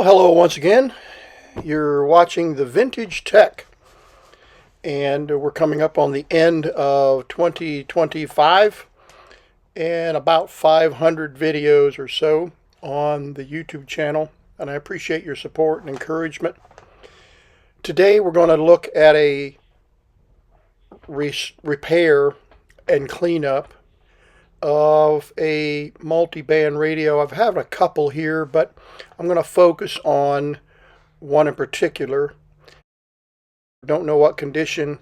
Well, hello once again. You're watching the Vintage Tech, and we're coming up on the end of 2025 and about 500 videos or so on the YouTube channel, and I appreciate your support and encouragement. Today we're going to look at a repair and cleanup of a multi-band radio. I've had a couple here, but I'm going to focus on one in particular. I don't know what condition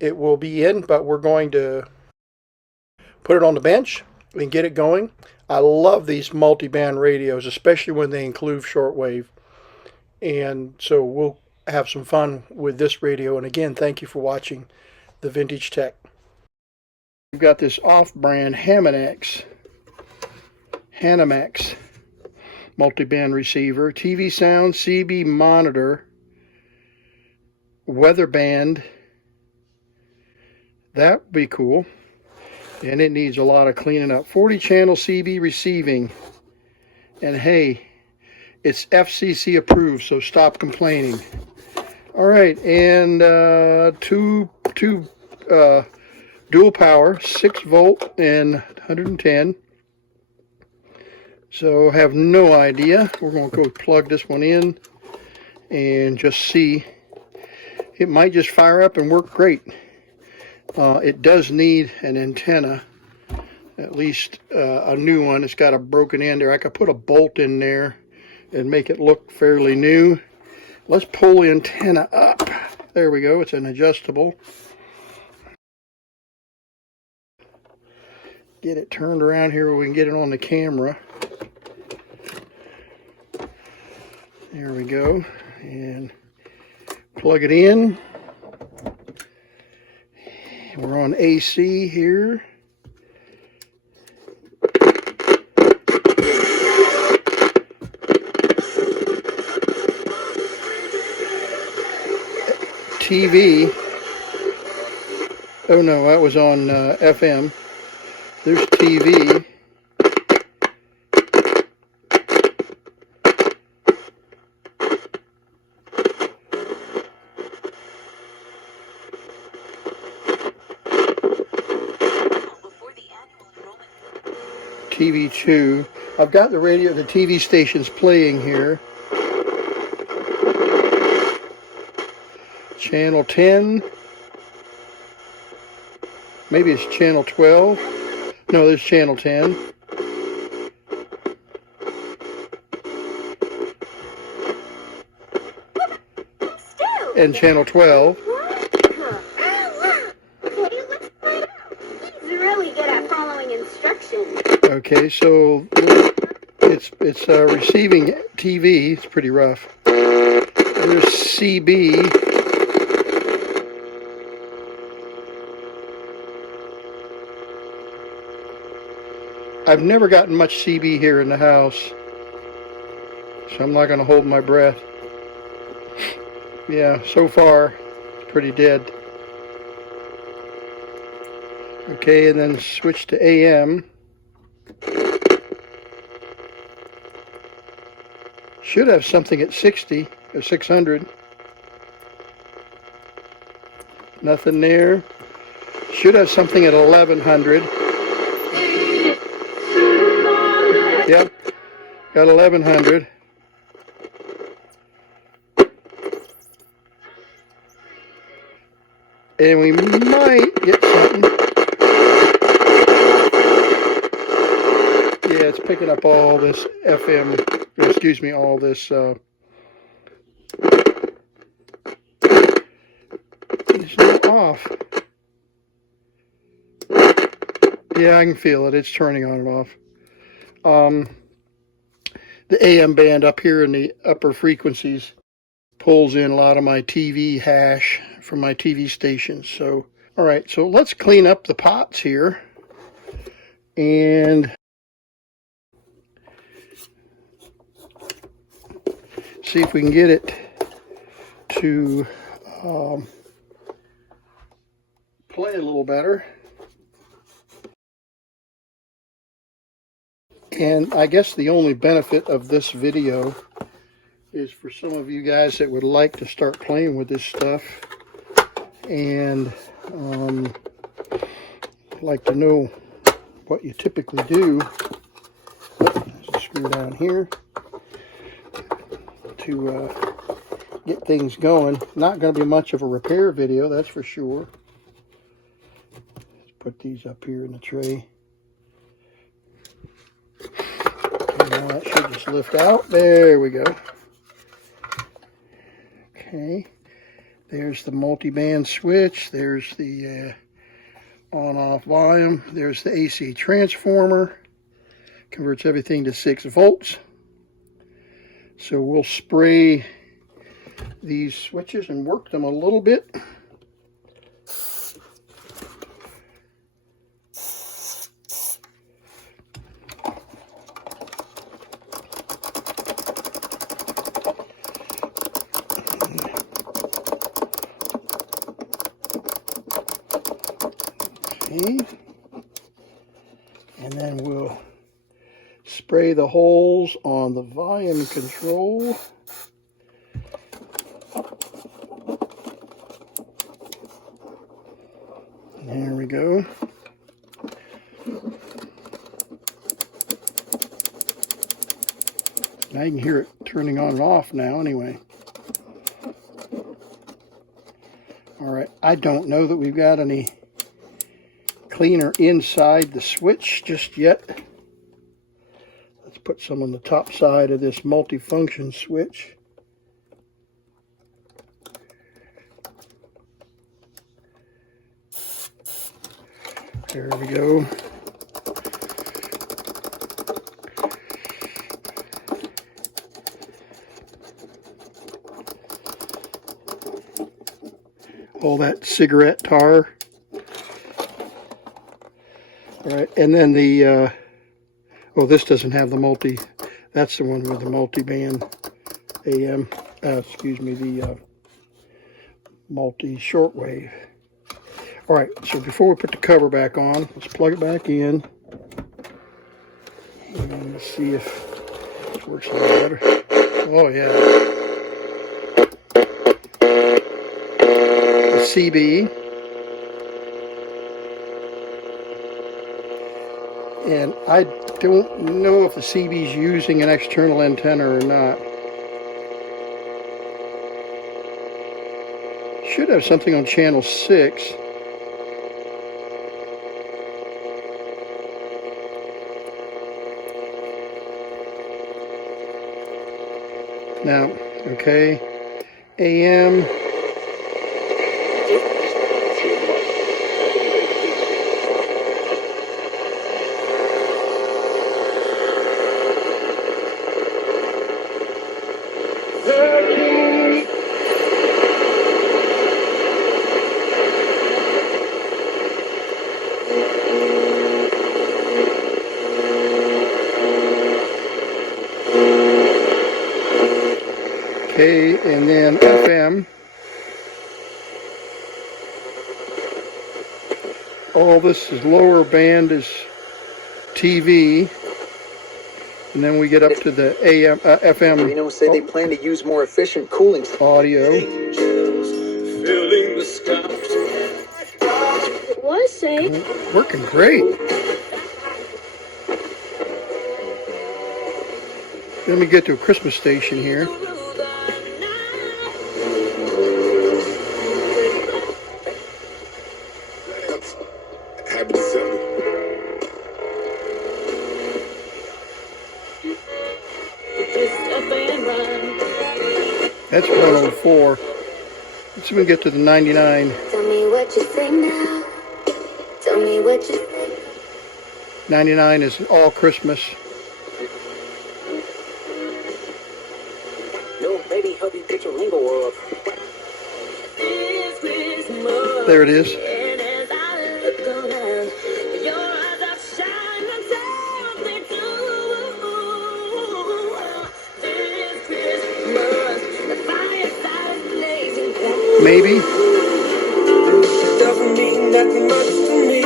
it will be in, but we're going to put it on the bench and get it going. I love these multi-band radios, especially when they include shortwave. And so we'll have some fun with this radio. And again, thank you for watching the Vintage Tech. We've got this off-brand Hanimax multi-band receiver, TV sound, CB monitor, weather band. That would be cool. And it needs a lot of cleaning up. 40 channel CB receiving. And hey, it's FCC approved, so stop complaining. All right, and two dual power, 6 volt and 110. So have no idea. We're going to go plug this one in and just see. It might just fire up and work great. It does need an antenna, at least a new one. It's got a broken end there. I could put a bolt in there and make it look fairly new. Let's pull the antenna up. There we go. It's an adjustable. Get it turned around here where we can get it on the camera. There we go. And plug it in. We're on AC here. TV. Oh no, that was on FM. There's TV. TV 2. I've got the radio, the TV stations playing here. Channel 10. Maybe it's channel 12. No, there's channel 10. And channel 12. He's really good at following instructions. Okay, so it's receiving TV. It's pretty rough. There's CB. I've never gotten much CB here in the house, so I'm not going to hold my breath. Yeah, so far, it's pretty dead. Okay, and then switch to AM. Should have something at 60 or 600. Nothing there. Should have something at 1100. Yep, got 1100. And we might get something. Yeah, it's picking up all this FM, excuse me, all this it's not off. Yeah, I can feel it. It's turning on and off. The AM band up here in the upper frequencies pulls in a lot of my TV hash from my TV stations. So, all right, so let's clean up the pots here and see if we can get it to play a little better. And I guess the only benefit of this video is for some of you guys that would like to start playing with this stuff and like to know what you typically do. There's a screw down here to get things going. Not going to be much of a repair video, that's for sure. Let's put these up here in the tray. And now that should just lift out. There we go. Okay. There's the multi-band switch. There's the on-off volume. There's the AC transformer. Converts everything to 6 volts. So we'll spray these switches and work them a little bit. Okay. And then we'll spray the holes on the volume control. There we go. Now you can hear it turning on and off now anyway. Alright, I don't know that we've got any cleaner inside the switch just yet. Let's put some on the top side of this multifunction switch. There we go. All that cigarette tar. All right, and then the, oh, this doesn't have the multi, that's the one with the multi-band AM, excuse me, the multi-shortwave. All right, so before we put the cover back on, let's plug it back in. And let's see if it works a little better. Oh, yeah. The CB. And I don't know if the CB is using an external antenna or not. Should have something on channel 6. Now, okay, AM. Okay, and then FM. All this is lower band is TV, and then we get up to the AM, FM. Reno say they plan to use more efficient cooling Audio. It was safe. Working great. Let me get to a Christmas station here. Happy December. That's 104. Let's see if we can get to the 99. Tell me what you think now. Tell me what you think. 99 is all Christmas. No, maybe help you get your lingo up. There it is. Maybe. Doesn't mean nothing much to me.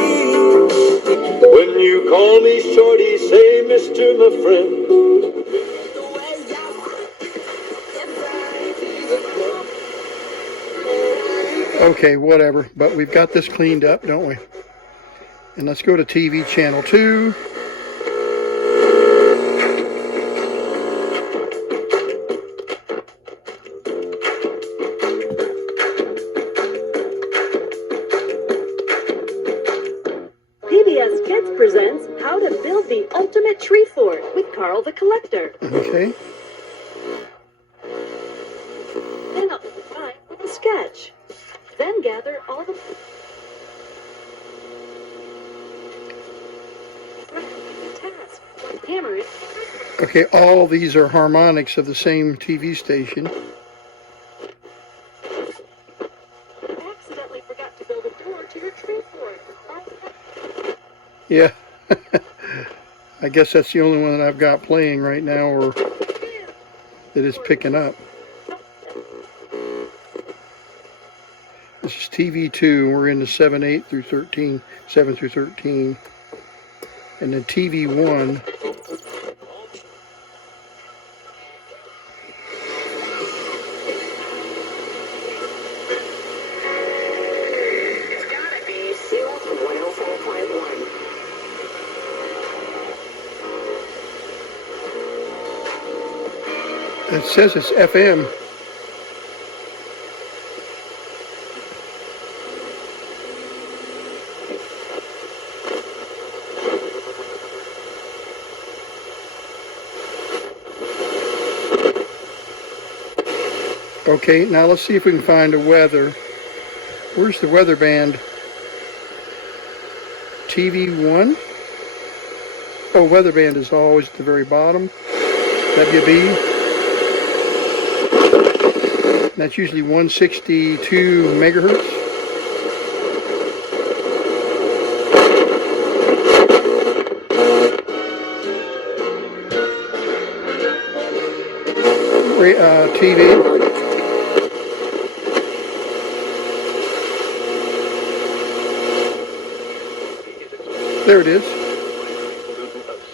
When you call me shorty, say Mr. my friend. Okay, whatever. But we've got this cleaned up, don't we? And let's go to TV channel 2. PBS Kids presents How to Build the Ultimate Tree Fort with Carl the Collector. Okay. Then I'll try with a sketch. Then gather all the task. Hammer it. Okay, all these are harmonics of the same TV station. Accidentally forgot to build a door to your tree fort. Yeah. I guess that's the only one that I've got playing right now, or that is picking up. This is TV2. We're in the 7, 8 through 13, 7 through 13. And then TV1. It's gotta be Seal 104.1. It says it's FM. Okay, now let's see if we can find a weather. Where's the weather band? TV1? Oh, weather band is always at the very bottom. WB. That's usually 162 megahertz. TV. There it is.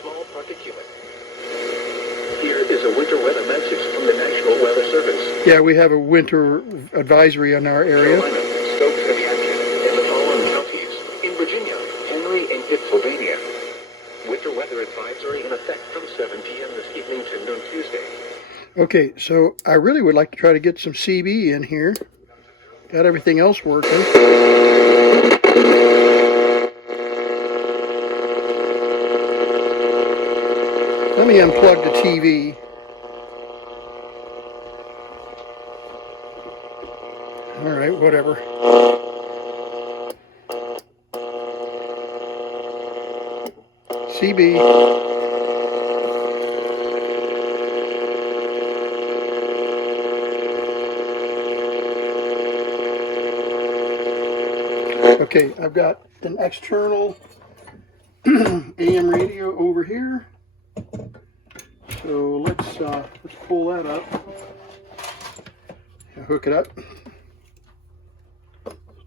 Small particulate. Here is a winter weather message from the National Weather Service. Yeah, we have a winter advisory in our area. Carolina, Stokes and Yadkin, in the following counties. In Virginia, Henry and Pennsylvania. Winter weather advisory in effect from 7 p.m. this evening to noon Tuesday. Okay, so I really would like to try to get some CB in here. Got everything else working. Let me unplug the TV. All right, whatever. CB. Okay, I've got an external AM radio over here. So let's pull that up. Hook it up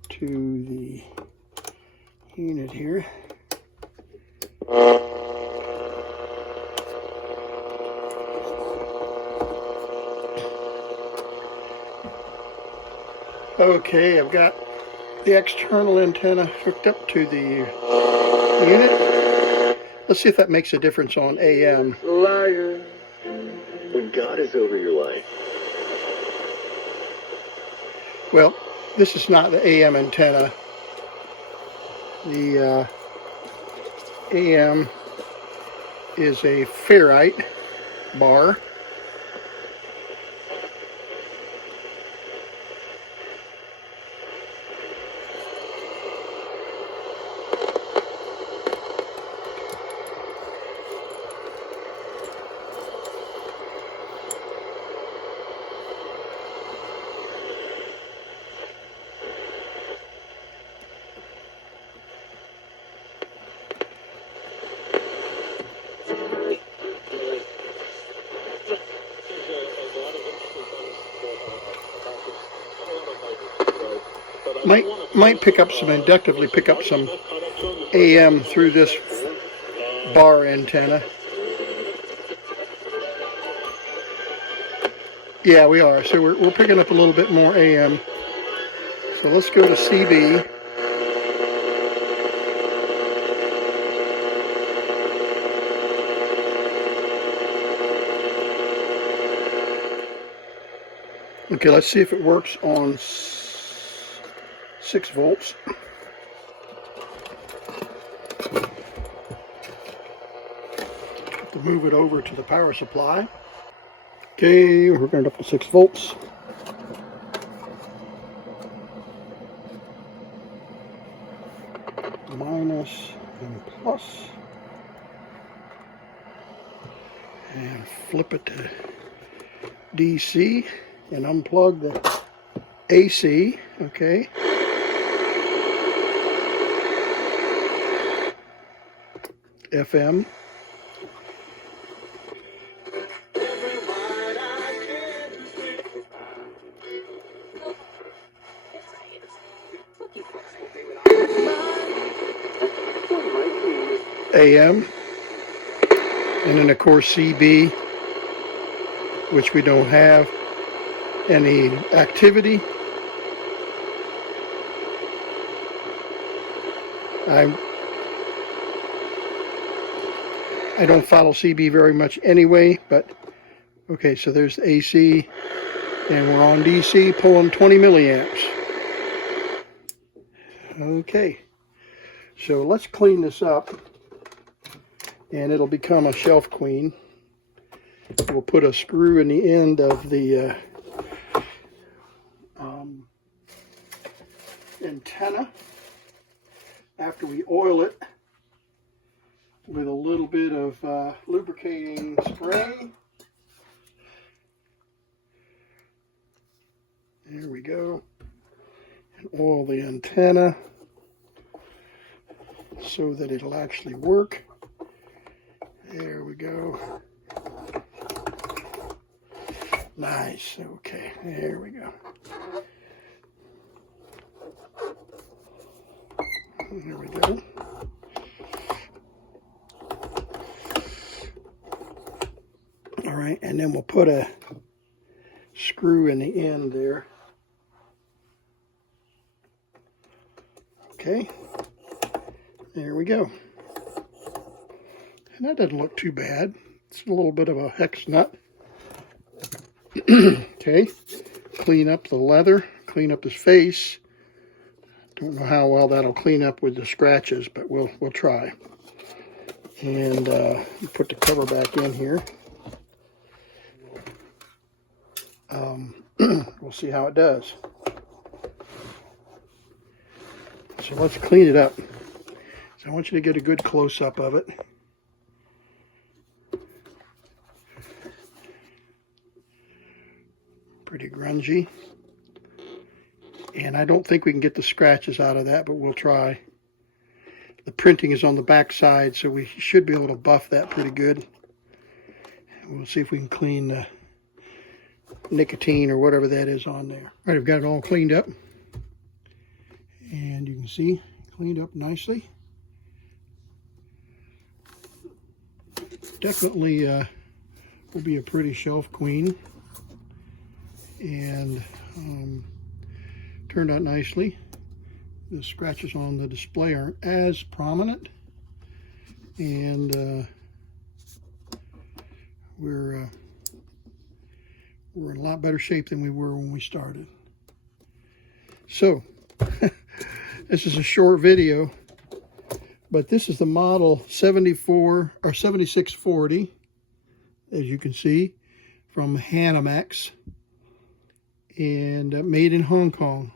to the unit here. Okay, I've got the external antenna hooked up to the unit. Let's see if that makes a difference on AM. Liar. When God is over your life. Well, this is not the AM antenna. The AM is a ferrite bar. Might pick up some, inductively pick up some AM through this bar antenna. Yeah, we are. So we're picking up a little bit more AM So let's go to CB. Okay, let's see if it works on 6 volts. Have to move it over to the power supply. Okay, we're going up to 6 volts. Minus and plus. And flip it to DC and unplug the AC. Okay. FM. AM, and then of course CB, which we don't have any activity. I don't follow CB very much anyway, but okay, so there's the AC, and we're on DC pulling 20 milliamps. Okay, so let's clean this up, and it'll become a shelf queen. We'll put a screw in the end of the antenna after we oil it with a little bit of lubricating spray. There we go. And oil the antenna so that it'll actually work. There we go. Nice. Okay, there we go. There we go. All right, and then we'll put a screw in the end there. Okay, there we go. And that doesn't look too bad. It's a little bit of a hex nut. Okay, clean up the leather, clean up this face. Don't know how well that'll clean up with the scratches, but we'll try. And put the cover back in here. We'll see how it does. So let's clean it up. So I want you to get a good close-up of it. Pretty grungy. And I don't think we can get the scratches out of that, but we'll try. The printing is on the back side, so we should be able to buff that pretty good. And we'll see if we can clean the nicotine or whatever that is on there. All right, I've got it all cleaned up. And you can see, cleaned up nicely. Definitely will be a pretty shelf queen. And turned out nicely. The scratches on the display aren't as prominent, and we're in a lot better shape than we were when we started. So this is a short video, but this is the model 7640, as you can see, from Hanimax, and made in Hong Kong.